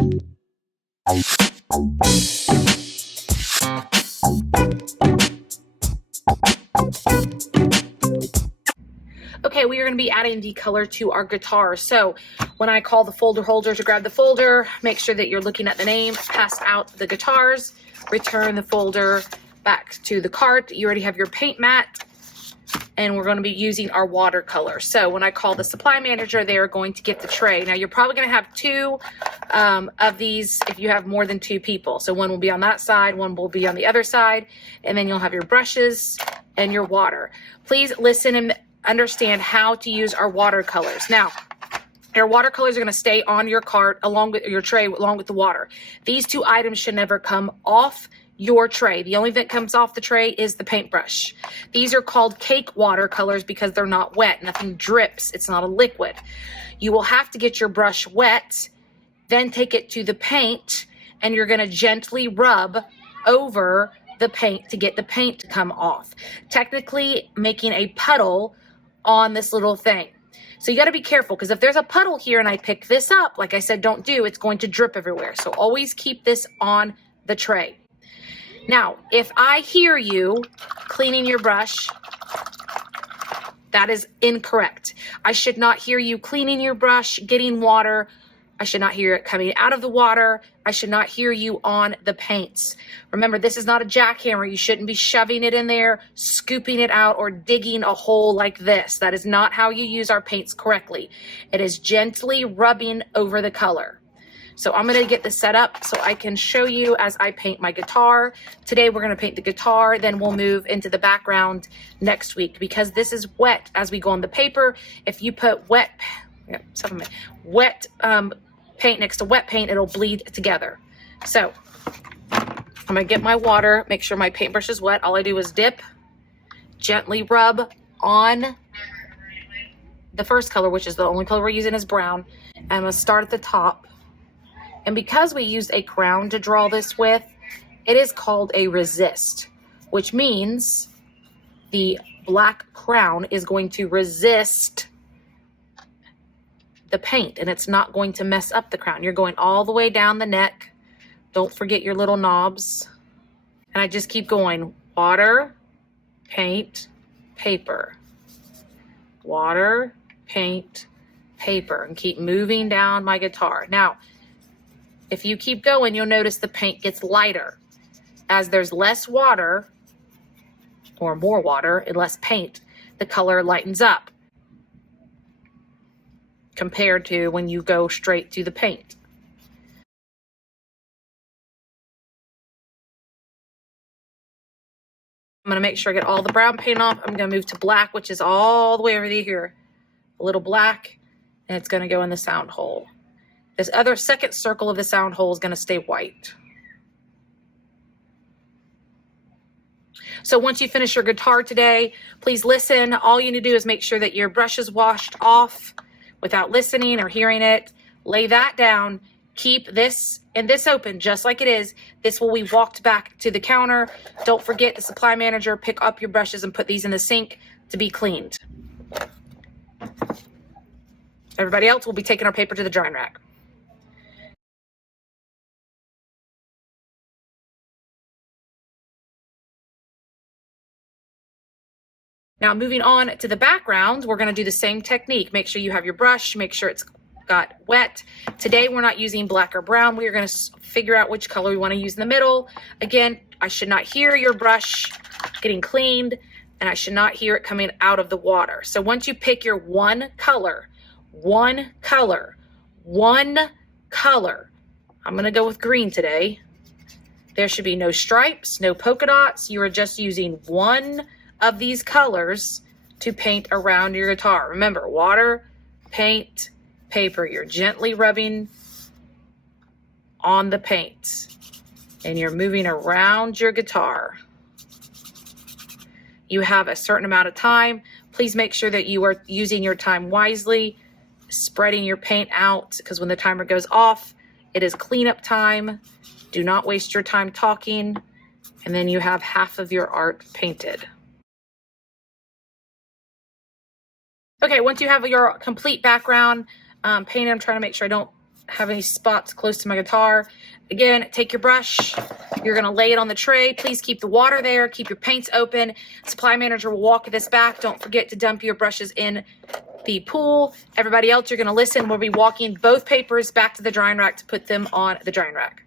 Okay, we are going to be adding the color to our guitar. So when I call the folder holder to grab the folder, make sure that you're looking at the name, pass out the guitars, return the folder back to the cart. You already have your paint mat, and we're going to be using our watercolor. So when I call the supply manager, they are going to get the tray. Now you're probably going to have two of these if you have more than two people. So one will be on that side, one will be on the other side, and then you'll have your brushes and your water. Please listen and understand how to use our watercolors. Now, your watercolors are going to stay on your cart along with your tray, along with the water. These two items should never come off your tray. The only thing that comes off the tray is the paintbrush. These are called cake watercolors because they're not wet. Nothing drips. It's not a liquid. You will have to get your brush wet, then take it to the paint, and you're going to gently rub over the paint to get the paint to come off, technically making a puddle on this little thing. So you got to be careful, because if there's a puddle here and I pick this up, like I said, don't do, it's going to drip everywhere. So always keep this on the tray. Now, if I hear you cleaning your brush, that is incorrect. I should not hear you cleaning your brush, getting water. I should not hear it coming out of the water. I should not hear you on the paints. Remember, this is not a jackhammer. You shouldn't be shoving it in there, scooping it out, or digging a hole like this. That is not how you use our paints correctly. It is gently rubbing over the color. So I'm going to get this set up so I can show you as I paint my guitar. Today we're going to paint the guitar, then we'll move into the background next week. Because this is wet as we go on the paper, if you put wet paint next to wet paint, it'll bleed together. So I'm going to get my water, make sure my paintbrush is wet. All I do is dip, gently rub on the first color, which is the only color we're using is brown. And I'm going to start at the top. And because we used a crown to draw this with, it is called a resist, which means the black crown is going to resist the paint, and it's not going to mess up the crown. You're going all the way down the neck. Don't forget your little knobs. And I just keep going. Water, paint, paper. Water, paint, paper. And keep moving down my guitar. Now, if you keep going, you'll notice the paint gets lighter. As there's less water, or more water and less paint, the color lightens up compared to when you go straight to the paint. I'm going to make sure I get all the brown paint off. I'm going to move to black, which is all the way over here. A little black, and it's going to go in the sound hole. This other second circle of the sound hole is going to stay white. So once you finish your guitar today, please listen. All you need to do is make sure that your brush is washed off without listening or hearing it. Lay that down. Keep this and this open just like it is. This will be walked back to the counter. Don't forget the supply manager, pick up your brushes and put these in the sink to be cleaned. Everybody else will be taking our paper to the drying rack. Now moving on to the background, we're going to do the same technique. Make sure you have your brush, make sure it's got wet. Today we're not using black or brown. We are going to figure out which color we want to use in the middle. Again, I should not hear your brush getting cleaned, and I should not hear it coming out of the water. So once you pick your one color, I'm going to go with green today. There should be no stripes, no polka dots. You are just using one of these colors to paint around your guitar. Remember, water, paint, paper. You're gently rubbing on the paint and you're moving around your guitar. You have a certain amount of time. Please make sure that you are using your time wisely, spreading your paint out, because when the timer goes off, it is cleanup time. Do not waste your time talking, and then you have half of your art painted. Okay, once you have your complete background painted, I'm trying to make sure I don't have any spots close to my guitar. Again, take your brush. You're going to lay it on the tray. Please keep the water there. Keep your paints open. Supply manager will walk this back. Don't forget to dump your brushes in the pool. Everybody else, you're going to listen. We'll be walking both papers back to the drying rack to put them on the drying rack.